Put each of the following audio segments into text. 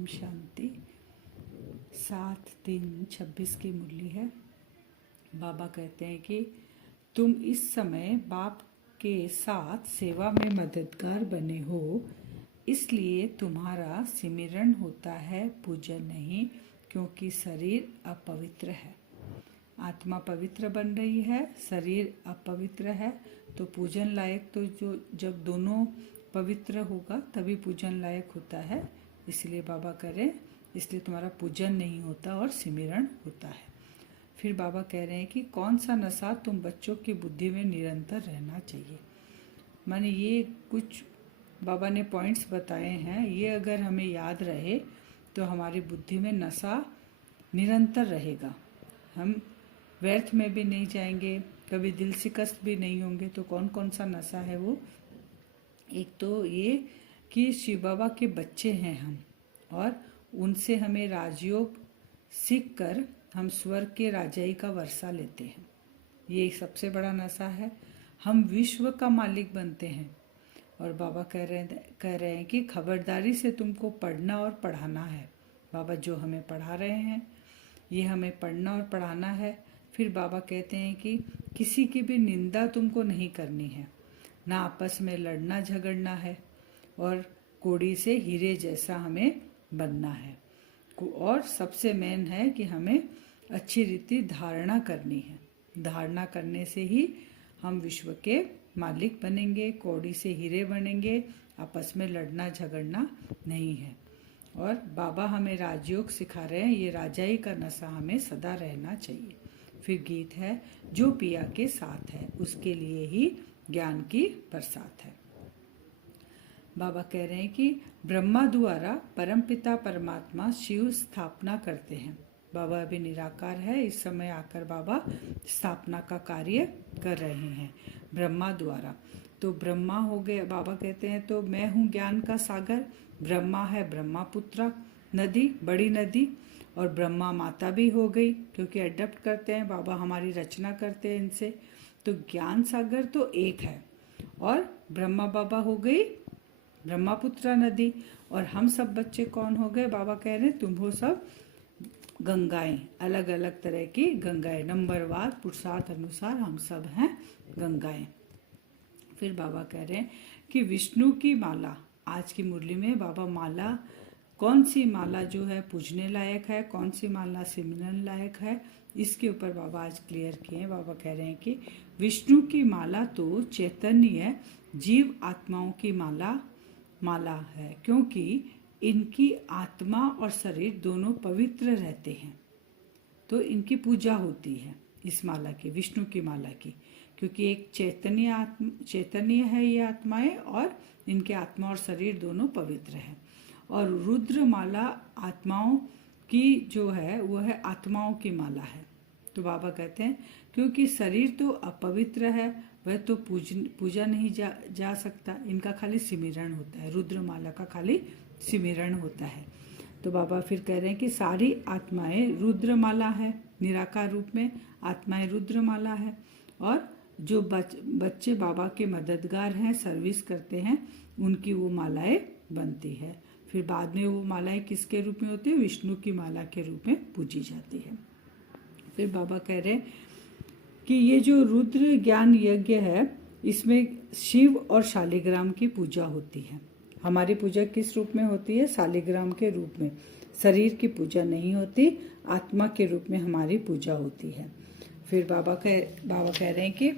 ओम शांति। 7/3/26 की मुरली है। बाबा कहते हैं कि तुम इस समय बाप के साथ सेवा में मददगार बने हो, इसलिए तुम्हारा सिमरन होता है, पूजन नहीं, क्योंकि शरीर अपवित्र है। आत्मा पवित्र बन रही है, शरीर अपवित्र है, तो पूजन लायक तो जब दोनों पवित्र होगा तभी पूजन लायक होता है। इसलिए बाबा करें, इसलिए तुम्हारा पूजन नहीं होता और सिमरन होता है। फिर बाबा कह रहे हैं कि कौन सा नशा तुम बच्चों की बुद्धि में निरंतर रहना चाहिए। माने ये कुछ बाबा ने पॉइंट्स बताए हैं, ये अगर हमें याद रहे तो हमारी बुद्धि में नशा निरंतर रहेगा। हम व्यर्थ में भी नहीं जाएंगे, कभी दिल शिकस्त भी नहीं होंगे। तो कौन कौन सा नशा है वो? एक तो ये कि शिव बाबा के बच्चे हैं हम, और उनसे हमें राजयोग सीख कर हम स्वर्ग के राजाई का वर्षा लेते हैं। ये सबसे बड़ा नशा है। हम विश्व का मालिक बनते हैं, और बाबा कह रहे हैं कि खबरदारी से तुमको पढ़ना और पढ़ाना है। बाबा जो हमें पढ़ा रहे हैं, ये हमें पढ़ना और पढ़ाना है। फिर बाबा कहते हैं कि किसी की भी निंदा तुमको नहीं करनी है, ना आपस में लड़ना झगड़ना है, और कोड़ी से हीरे जैसा हमें बनना है। और सबसे मेन है कि हमें अच्छी रीति धारणा करनी है। धारणा करने से ही हम विश्व के मालिक बनेंगे, कौड़ी से हीरे बनेंगे। आपस में लड़ना झगड़ना नहीं है। और बाबा हमें राजयोग सिखा रहे हैं, ये राजाई का नशा हमें सदा रहना चाहिए। फिर गीत है, जो पिया के साथ है उसके लिए ही ज्ञान की बरसात है। बाबा कह रहे हैं कि ब्रह्मा द्वारा परमपिता परमात्मा शिव स्थापना करते हैं। बाबा अभी निराकार है, इस समय आकर बाबा स्थापना का कार्य कर रहे हैं ब्रह्मा द्वारा। तो ब्रह्मा हो गए, बाबा कहते हैं तो मैं हूँ ज्ञान का सागर। ब्रह्मा है ब्रह्मपुत्र नदी, बड़ी नदी, और ब्रह्मा माता भी हो गई, क्योंकि अडॉप्ट करते हैं बाबा, हमारी रचना करते हैं इनसे। तो ज्ञान सागर तो एक है, और ब्रह्मा बाबा हो गई ब्रह्मपुत्र नदी, और हम सब बच्चे कौन हो गए? बाबा कह रहे हैं तुम हो सब गंगाएं, अलग अलग तरह की गंगाएं, नंबरवार पुरुषार्थ अनुसार हम सब हैं गंगाएं। फिर बाबा कह रहे हैं कि विष्णु की माला, आज की मुरली में बाबा माला, कौन सी माला जो है पूजने लायक है, कौन सी माला सिमरन लायक है, इसके ऊपर बाबा आज क्लियर किए हैं। बाबा कह रहे हैं कि विष्णु की माला तो चैतन्य जीव आत्माओं की माला है, क्योंकि इनकी आत्मा और शरीर दोनों पवित्र रहते हैं, तो इनकी पूजा होती है इस माला की, विष्णु की माला की, क्योंकि एक चैतन्य है ये आत्माएं, और इनके आत्मा और शरीर दोनों पवित्र है। और रुद्र माला आत्माओं की जो है वो है आत्माओं की माला है। तो बाबा कहते हैं क्योंकि शरीर तो अपवित्र है, वह तो पूजा नहीं जा सकता, इनका खाली सिमरन होता है, रुद्र माला का खाली सिमरन होता है। तो बाबा फिर कह रहे हैं कि सारी आत्माएं रुद्र माला है, निराकार रूप में आत्माएं रुद्र माला है, और जो बच्चे बाबा के मददगार हैं, सर्विस करते हैं, उनकी वो मालाएं बनती है। फिर बाद में वो मालाएं किसके रूप में होती है? विष्णु की माला के रूप में पूजी जाती है। फिर बाबा कह रहे हैं कि ये जो रुद्र ज्ञान यज्ञ है, इसमें शिव और शालिग्राम की पूजा होती है। हमारी पूजा किस रूप में होती है? शालिग्राम के रूप में। शरीर की पूजा नहीं होती, आत्मा के रूप में हमारी पूजा होती है। फिर बाबा कह रहे हैं कि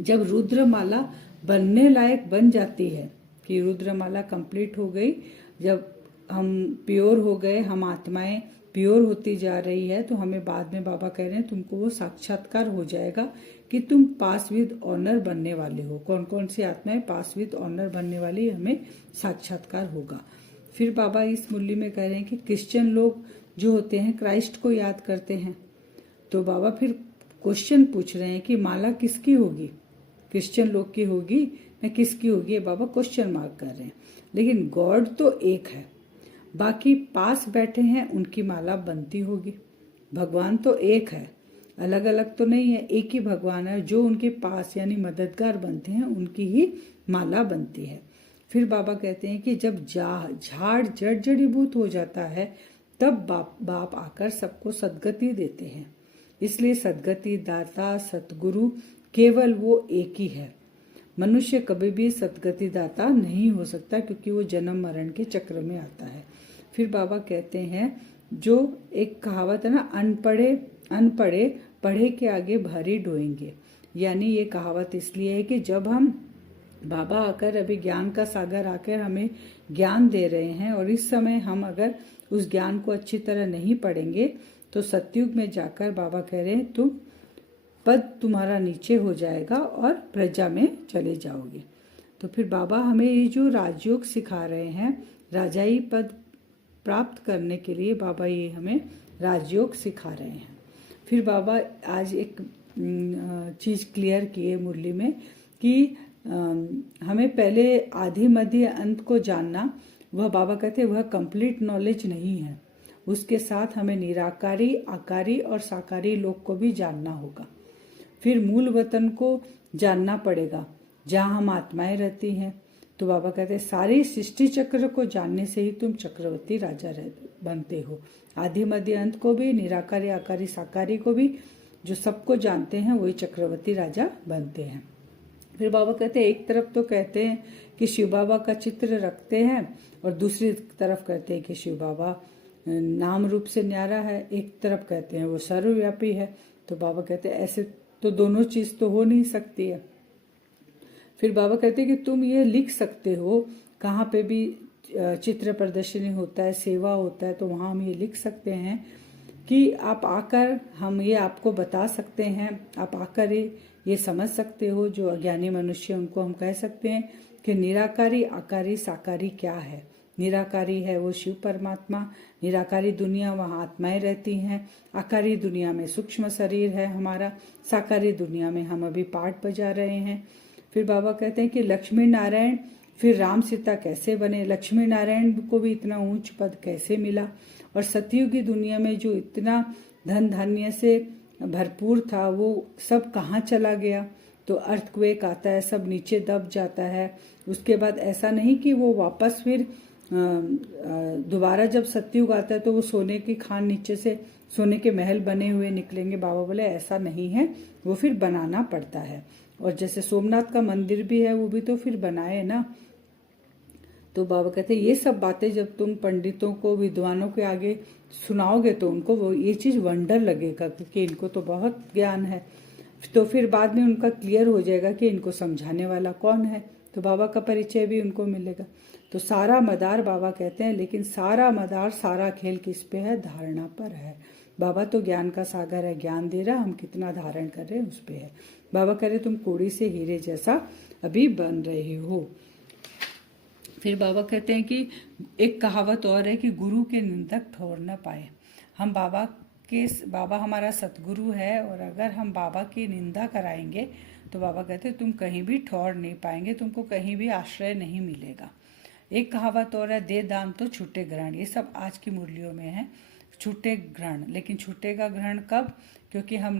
जब रुद्रमाला बनने लायक बन जाती है, कि रुद्रमाला कंप्लीट हो गई, जब हम प्योर हो गए, हम आत्माएं प्योर होती जा रही है, तो हमें बाद में बाबा कह रहे हैं तुमको वो साक्षात्कार हो जाएगा कि तुम पास विद ऑनर बनने वाले हो। कौन कौन सी आत्माएं पास विद ऑनर बनने वाली, हमें साक्षात्कार होगा। फिर बाबा इस मुरली में कह रहे हैं कि क्रिश्चियन लोग जो होते हैं क्राइस्ट को याद करते हैं। तो बाबा फिर क्वेश्चन पूछ रहे हैं कि माला किसकी होगी? क्रिश्चियन लोग की होगी न किसकी होगी? बाबा क्वेश्चन मार्क कर रहे हैं। लेकिन गॉड तो एक है, बाकी पास बैठे हैं उनकी माला बनती होगी। भगवान तो एक है, अलग अलग तो नहीं है, एक ही भगवान है। जो उनके पास यानी मददगार बनते हैं उनकी ही माला बनती है। फिर बाबा कहते हैं कि जब झाड़ जड़ जड़ीभूत हो जाता है तब बाप आकर सबको सद्गति देते हैं। इसलिए सद्गति दाता सतगुरु केवल वो एक ही है। मनुष्य कभी भी सद्गति दाता नहीं हो सकता क्योंकि वो जन्म मरण के चक्र में आता है। फिर बाबा कहते हैं, जो एक कहावत है ना, अनपढ़े पढ़े के आगे भारी ढोएंगे। यानी ये कहावत इसलिए है कि जब हम बाबा आकर अभी ज्ञान का सागर आकर हमें ज्ञान दे रहे हैं और इस समय हम अगर उस ज्ञान को अच्छी तरह नहीं पढ़ेंगे तो सतयुग में जाकर बाबा कह रहे हैं तुम पद तुम्हारा नीचे हो जाएगा और प्रजा में चले जाओगे। तो फिर बाबा हमें ये जो राजयोग सिखा रहे हैं, राजाई पद प्राप्त करने के लिए बाबा ये हमें राजयोग सिखा रहे हैं। फिर बाबा आज एक चीज़ क्लियर किए मुरली में कि हमें पहले आदि मध्य अंत को जानना, वह बाबा कहते हैं वह कंप्लीट नॉलेज नहीं है। उसके साथ हमें निराकारी, आकारी और साकारी लोक को भी जानना होगा। फिर मूल वतन को जानना पड़ेगा जहाँ हम आत्माएं रहती हैं। तो बाबा कहते हैं सारी सृष्टि चक्र को जानने से ही तुम चक्रवर्ती राजा बनते हो। आदि मध्य अंत को भी, निराकारी, आकारी, साकारी को भी, जो सबको जानते हैं वही चक्रवर्ती राजा बनते हैं। फिर बाबा कहते हैं एक तरफ तो कहते हैं कि शिव बाबा का चित्र रखते हैं और दूसरी तरफ कहते हैं कि शिव बाबा नाम रूप से न्यारा है, एक तरफ कहते हैं वो सर्वव्यापी है। तो बाबा कहते हैं ऐसे तो दोनों चीज़ तो हो नहीं सकती है। फिर बाबा कहते हैं कि तुम ये लिख सकते हो, कहाँ पे भी चित्र प्रदर्शनी होता है, सेवा होता है, तो वहाँ हम ये लिख सकते हैं कि आप आकर हम ये आपको बता सकते हैं, आप आकर ये समझ सकते हो। जो अज्ञानी मनुष्य उनको हम कह सकते हैं कि निराकारी, आकारी, साकारी क्या है। निराकारी है वो शिव परमात्मा, निराकारी दुनिया वहाँ आत्माएं रहती हैं, आकारी दुनिया में सूक्ष्म शरीर है हमारा, साकारी दुनिया में हम अभी पाठ बजा रहे हैं। फिर बाबा कहते हैं कि लक्ष्मी नारायण फिर राम सीता कैसे बने, लक्ष्मी नारायण को भी इतना ऊंच पद कैसे मिला, और सतयुगी दुनिया में जो इतना धन धान्य से भरपूर था वो सब कहाँ चला गया। तो अर्थक्वेक आता है, सब नीचे दब जाता है। उसके बाद ऐसा नहीं कि वो वापस फिर दोबारा जब सतयुग आता है तो वो सोने की खान नीचे से सोने के महल बने हुए निकलेंगे। बाबा बोले ऐसा नहीं है, वो फिर बनाना पड़ता है। और जैसे सोमनाथ का मंदिर भी है वो भी तो फिर बनाए ना। तो बाबा कहते हैं ये सब बातें जब तुम पंडितों को, विद्वानों के आगे सुनाओगे तो उनको वो ये चीज़ वंडर लगेगा क्योंकि इनको तो बहुत ज्ञान है। तो फिर बाद में उनका क्लियर हो जाएगा कि इनको समझाने वाला कौन है। तो बाबा का परिचय भी उनको मिलेगा। तो सारा मदार बाबा कहते हैं, लेकिन सारा मदार, सारा खेल किस पे है? धारणा पर है। बाबा तो ज्ञान का सागर है, ज्ञान दे रहा, हम कितना धारण कर रहे हैं उस पे है। बाबा कह रहे तुम कोड़ी से हीरे जैसा अभी बन रहे हो। फिर बाबा कहते हैं कि एक कहावत और है कि गुरु के निंदक ठोर न पाए। हम बाबा हमारा सतगुरु है और अगर हम बाबा की निंदा कराएंगे तो बाबा कहते हैं तुम कहीं भी ठौर नहीं पाएंगे, तुमको कहीं भी आश्रय नहीं मिलेगा। एक कहावत और है, दे दान तो छूटे ग्रहण। ये सब आज की मुरलियों में है, छूटे ग्रहण। लेकिन छूटेगा ग्रहण कब? क्योंकि हम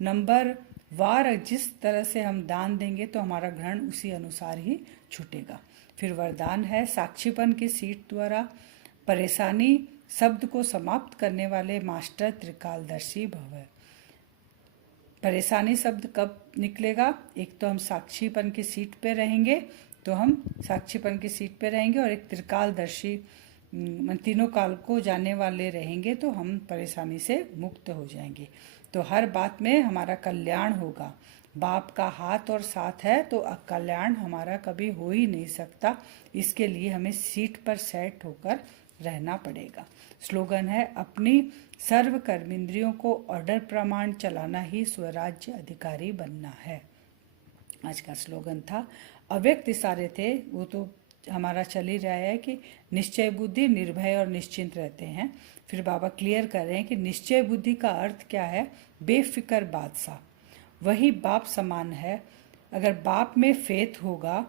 नंबर वार जिस तरह से हम दान देंगे तो हमारा ग्रहण उसी अनुसार ही छूटेगा। फिर वरदान है, साक्षीपन की सीट द्वारा परेशानी शब्द को समाप्त करने वाले मास्टर त्रिकालदर्शी भव। परेशानी शब्द कब निकलेगा? एक तो हम साक्षीपन की सीट पे रहेंगे, तो हम साक्षीपन की सीट पे रहेंगे, और एक त्रिकालदर्शी तीनों काल को जाने वाले रहेंगे तो हम परेशानी से मुक्त हो जाएंगे। तो हर बात में हमारा कल्याण होगा। बाप का हाथ और साथ है तो कल्याण हमारा कभी हो ही नहीं सकता। इसके लिए हमें सीट पर सेट होकर रहना पड़ेगा। स्लोगन है, अपनी सर्व कर्मेंद्रियों को ऑर्डर प्रमाण चलाना ही स्वराज्य अधिकारी बनना है। आज का स्लोगन था। अव्यक्त इशारे थे, वो तो हमारा चल ही रहा है कि निश्चय बुद्धि, निर्भय और निश्चिंत रहते हैं। फिर बाबा क्लियर कर रहे हैं कि निश्चय बुद्धि का अर्थ क्या है? बेफिक्र बादशाह, वही बाप समान है। अगर बाप में फेथ होगा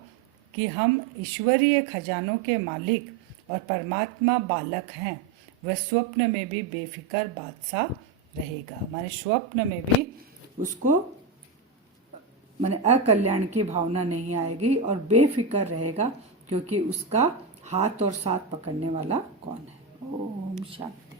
कि हम ईश्वरीय खजानों के मालिक और परमात्मा बालक हैं, वह स्वप्न में भी बेफिक्र बादशाह रहेगा। हमारे स्वप्न में भी उसको माने अकल्याण की भावना नहीं आएगी और बेफिक्र रहेगा, क्योंकि उसका हाथ और साथ पकड़ने वाला कौन है। ओम शांति।